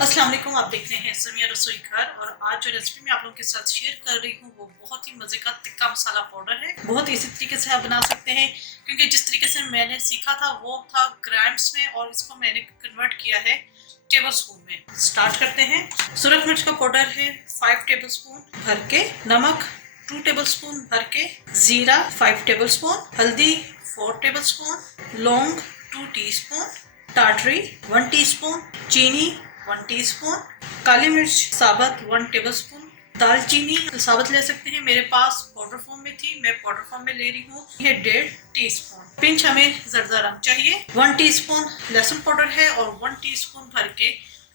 अस्सलाम वालेकुम। आप देख रहे हैं समिया रसोई घर और आज जो रेसिपी मैं आप लोगों के साथ शेयर कर रही हूँ वो बहुत ही मज़े का टिक्का मसाला पाउडर है। बहुत इसी तरीके से आप बना सकते हैं क्योंकि जिस तरीके से मैंने सीखा था वो था ग्राम्स में और इसको मैंने कन्वर्ट किया है टेबल स्पून में। स्टार्ट करते हैं। सूरज मिर्च का पाउडर है 5 टेबल स्पून भर के, नमक 2 टेबल स्पून भर के, जीरा 5 टेबल स्पून, हल्दी 4 टेबल स्पून, लौंग 2 टीस्पून, टाटरी 1 टीस्पून, चीनी 1 टीस्पून, काली मिर्च साबुत 1 टेबलस्पून, दालचीनी साबुत ले सकते हैं, मेरे पास पाउडर फॉर्म में थी, मैं पाउडर फॉर्म में ले रही हूँ। ये 1.5 टीस्पून। पिंच हमें जर्दा रंग चाहिए। 1 टीस्पून लहसुन पाउडर है और 1 टीस्पून भर के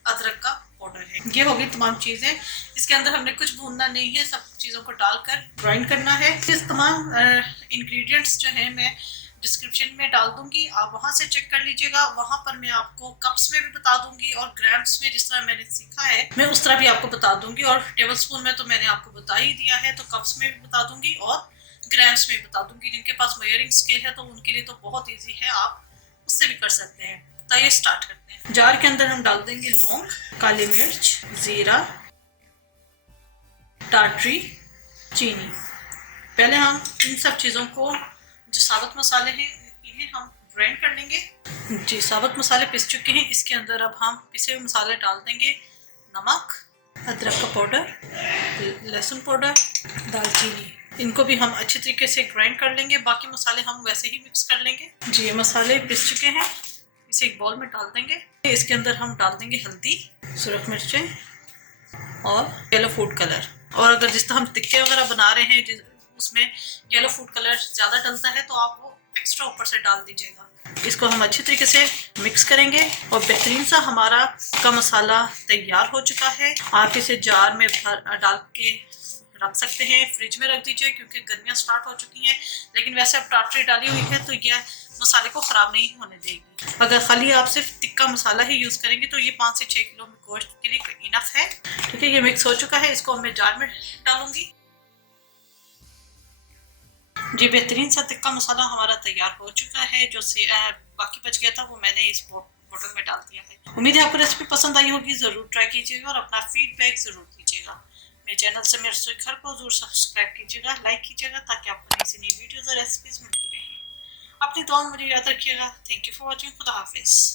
अदरक का पाउडर है। ये होगी तमाम चीजें। इसके अंदर हमने कुछ भूनना नहीं है, सब चीजों को डालकर ग्राइंड करना है। इस तमाम इंग्रेडिएंट्स जो है मैं डिस्क्रिप्शन में डाल दूंगी, आप वहां से चेक कर लीजिएगा। वहां पर मैं आपको कप्स में भी बता दूंगी और ग्राम्स में जिस तरह मैंने सीखा है मैं उस तरह भी आपको बता दूंगी। और टेबल स्पून में तो मैंने आपको बता ही दिया है, तो कप्स में भी बता दूंगी और ग्राम्स में भी बता दूंगी। जिनके पास मेजरिंग स्केल है तो उनके लिए तो बहुत ईजी है, आप उससे भी कर सकते हैं। तो ये स्टार्ट करते हैं। जार के अंदर हम डाल देंगे लौंग, काली मिर्च, जीरा, टाटरी, चीनी। पहले हम इन सब चीज़ों को, जो साबुत मसाले हैं इन्हें हम ग्राइंड कर लेंगे। जी, साबुत मसाले पिस चुके हैं। इसके अंदर अब हम पिसे हुए मसाले डाल देंगे। नमक, अदरक का पाउडर, लहसुन पाउडर, दालचीनी। इनको भी हम अच्छे तरीके से ग्राइंड कर लेंगे। बाकी मसाले हम वैसे ही मिक्स कर लेंगे। जी, ये मसाले पिस चुके हैं, इसे एक बाउल में डाल देंगे। इसके अंदर हम डाल देंगे हल्दी, सूरज मिर्चें और येलो फूड कलर। और अगर जिस तरह हम टिक्के वगैरह बना रहे हैं उसमें येलो फूड कलर ज़्यादा डलता है तो आप वो एक्स्ट्रा ऊपर से डाल दीजिएगा। इसको हम अच्छी तरीके से मिक्स करेंगे और बेहतरीन सा हमारा का मसाला तैयार हो चुका है। आप इसे जार में डाल के रख सकते हैं, फ्रिज में रख दीजिए क्योंकि गर्मियाँ स्टार्ट हो चुकी हैं। लेकिन वैसे अब टाटरी डाली हुई है तो यह मसाले को ख़राब नहीं होने देगी। अगर खाली आप सिर्फ टिक्का मसाला ही यूज़ करेंगे तो ये 5 से 6 किलो में गोश्त के लिए इनफ है। ठीक है, ये मिक्स हो चुका है। इसको मैं जार में डालूंगी। जी, बेहतरीन सा टिक्का मसाला हमारा तैयार हो चुका है। जो से बाकी बच गया था वो मैंने इस बोतल में डाल दिया है। उम्मीद है आपको रेसिपी पसंद आई होगी। ज़रूर ट्राई कीजिएगा और अपना फीडबैक ज़रूर दीजिएगा। मेरे चैनल से मेरे रसोई घर को जरूर सब्सक्राइब कीजिएगा, लाइक कीजिएगा ताकि आपको नई से नई वीडियोज़ और रेसिपीज़ मिलती रहें। अपनी दुआ में मुझे याद रखिएगा। Thank you for watching. खुदा हाफिज़।